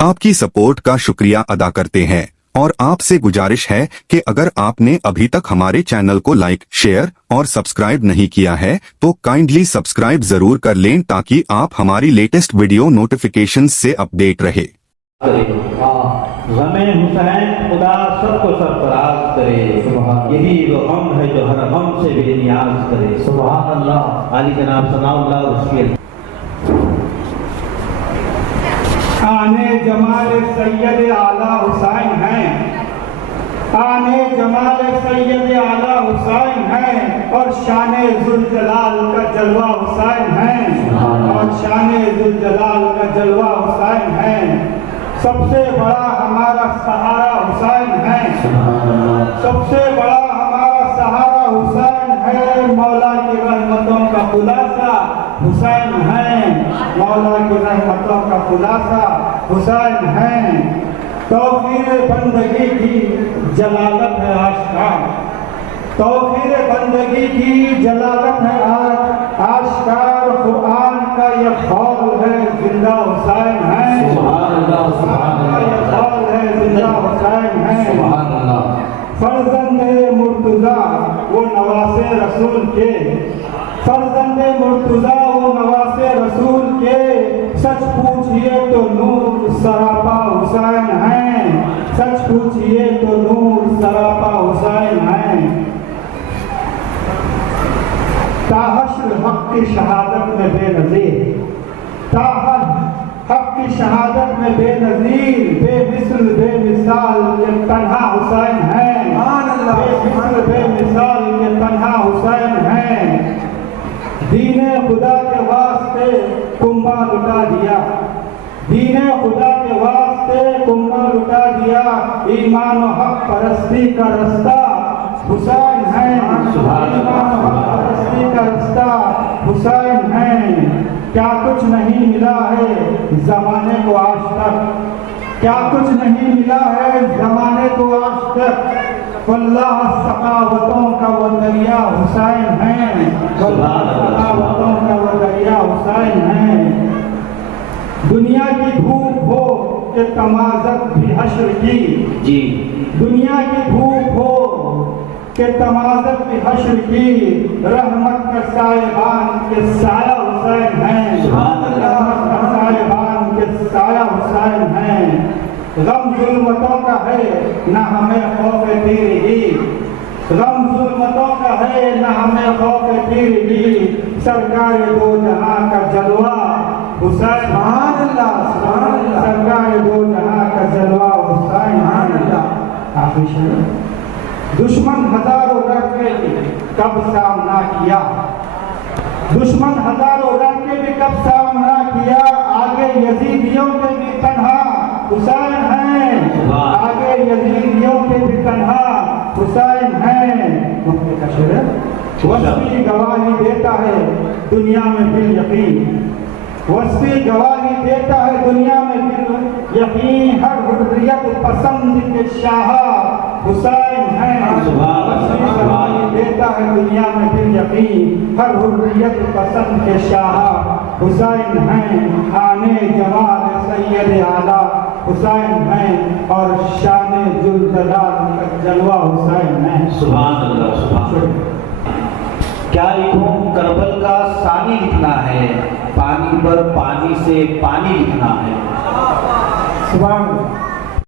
آپ کی سپورٹ کا شکریہ ادا کرتے ہیں اور آپ سے گزارش ہے کہ اگر آپ نے ابھی تک ہمارے چینل کو لائک، شیئر اور سبسکرائب نہیں کیا ہے تو کائنڈلی سبسکرائب ضرور کر لیں تاکہ آپ ہماری لیٹسٹ ویڈیو نوٹیفیکیشن سے اپڈیٹ رہے۔ غم حسین خدا سب کو سرفراز کرے، یہی وہ غم ہے جو ہر غم سے بے نیاز کرے۔ سبحان اللہ۔ علی جناب ثناء اللہ اور اس کے آنے جمال سید اعلیٰ حسین ہیں، آنے جمال سید اعلیٰ حسین ہیں، اور شان ذوالجلال کا جلوہ حسین ہیں، اور شان ذوالجلال کا جلوہ حسین ہیں۔ سب سے بڑا ہمارا سہارا حسین ہے، سب سے بڑا ہمارا سہارا حسین ہے۔ مولا کی رحمتوں کا خلاصہ حسین ہے، مولا کی رحمتوں کا خلاصہ حسین ہے۔ توفیر بندگی کی جلالت ہے آشکار، توفیر بندگی کی جلالت ہے آشکار۔ قرآن کا یہ قول ہے زندہ حسین ہے، قرآن کا یہ قول ہے زندہ حسین ہے۔ فرزند مرتضیٰ وہ نواسے رسول کے، فرزند مرتضیٰ وہ نواسے رسول کے، سچ پوچھئے تو نور سراپا حسین ہیں، سچ پوچھئے تو نور سراپا حسین ہیں۔ تاحشر حق کی شہادت میں بے نظیر، حق کی شہادت میں بے نظیر، بے مثل بے مثال کے تنہا حسین ہیں، بے مثل بے مثال کے تنہا حسین ہیں۔ دین خدا کے واسطے کنبہ لٹا دیا، دین خدا کے واسطے کنبہ لٹا دیا، ایمان و حق پرستی کا رستہ حسین ہیں، ایمان و حق پرستی کا رستہ حسین ہیں۔ کیا کچھ نہیں ملا ہے زمانے کو آج تک، کیا کچھ نہیں ملا ہے زمانے کو آج تک، واللہ سخاوتوں کا وہ دریا حسین ہیں، واللہ سخاوتوں کا وہ دریا حسین ہیں۔ دنیا کی دھوپ ہو کہ تمازت بھی حشر کی، دنیا کی دھوپ ہو کہ تمازت بھی حشر کی، رحمت کا سائبان کے سایہ حسین ہیں، رحمت کا سائبان کے سایہ حسین ہیں۔ غم ظلمتوں کا ہے نہ ہمیں خوف تیرگی، غم ظلمتوں کا ہے نہ ہمیں خوف تیرگی، سرکار دو جہاں کا جلوہ حسین، سبحان اللہ سبحان اللہ، سرکار دو جہاں کا جلوہ حسین، سبحان اللہ۔ آخری شعر۔ دشمن ہزاروں رکھ کے کب سامنا کیا، دشمن ہزاروں رکھ کے بھی کب سامنا کیا، آگے یزیدیوں کے بھی تنہا حسین ہیں، آگے یزیدیوں کے بھی تنہا حسین ہیں۔ وصفی گواہی دیتا ہے دنیا میں بالیقین، وصفی گواہی دیتا ہے دنیا میں بالیقین، ہر حریت پسند کے شاہ حسین ہیں، وصفی گواہی دیتا ہے دنیا میں بالیقین، ہر حریت پسند کے شاہ حسین ہیں۔ آنے جمال سید اعلیٰ حسین ہیں، اور شان ذوالجلال کا جلوہ حسین ہیں۔ سبحان اللہ سبحان اللہ۔ کیا لکھوں کربل کا ثانی لکھنا ہے، پانی پر پانی سے پانی لکھنا ہے۔ سبحان اللہ۔